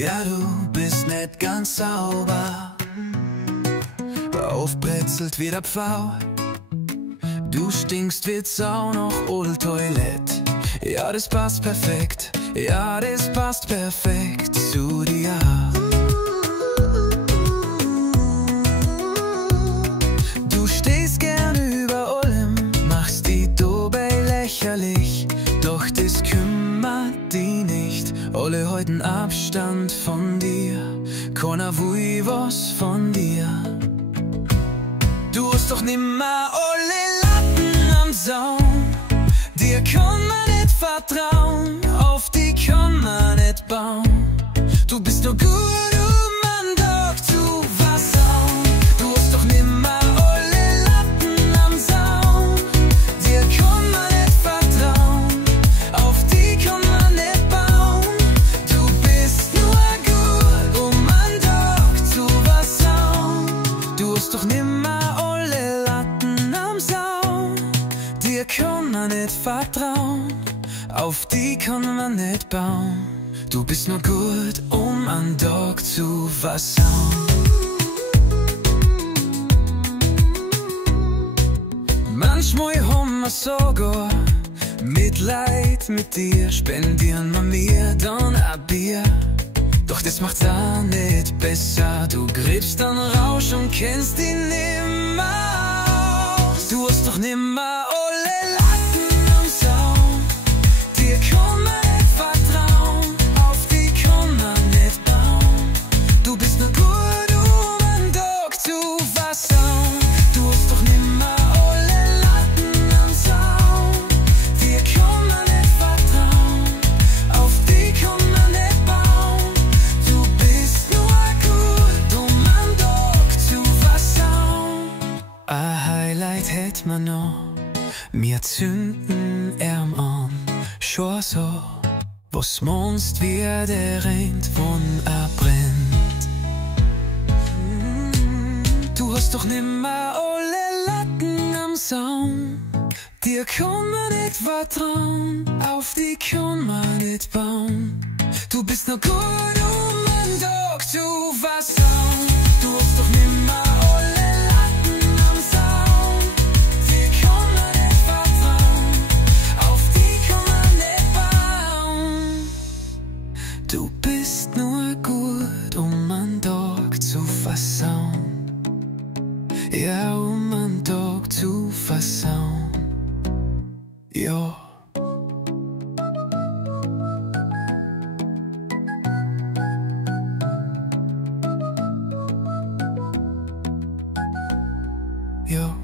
Ja, du bist nicht ganz sauber, aufbrezelt wie der Pfau. Du stinkst wie Zaun nach Old Toilette. Ja, das passt perfekt, ja, das passt perfekt zu dir. Du stehst gern über allem, machst die dabei lächerlich, doch das kümmert die nicht. Alle halten Abstand von dir, keiner will was von dir. Du hast doch nimmer alle Latten am Zaun, dir kann man nicht vertrauen, auf die kann man nicht bauen. Du bist nur gut, einen Tag zu versauen. Du hast doch nimmer alle Latten am Zaun, dir kann man nicht vertrauen, auf die kann man nicht bauen. Du bist nur gut, einen Tag zu versauen. Du hast doch nimmer alle Latten am Zaun, dir kann man nicht vertrauen, auf die kann man nicht bauen. Du bist nur gut, einen Tag zu versauen. Manchmal haben wir sogar Mitleid mit dir, spendieren wir mir dann ein Bier. Doch das macht's auch nicht besser, du griffst an Rausch und kennst ihn nimmer aus. Du hast doch nimmer alle Latten am Zaun, dir kann man nicht vertrauen, auf die kann man nicht bauen. Du bist nur gut, einen Tag zu versauen. Du hast doch nimmer alle Latten am Zaun, dir kann man nicht vertrauen, auf die kann man nicht bauen. Du bist nur gut, einen Tag zu versauen. Ein Highlight hätt man noch, wir zünden an, schon so, was meinst, wie der rennt, wann brennt. Du hast doch nimmer alle Latten am Zaun, dir kann man nicht vertrauen, auf die kann man nicht bauen. Du bist nur gut, einen Tag zu versauen. Du hast doch nimmer alle Latten am Zaun, dir kann man nicht vertrauen, auf die kann man nicht bauen. Du bist nur gut, einen Tag zu versauen. Ja, einen Tag zu versauen. Ja. Ja.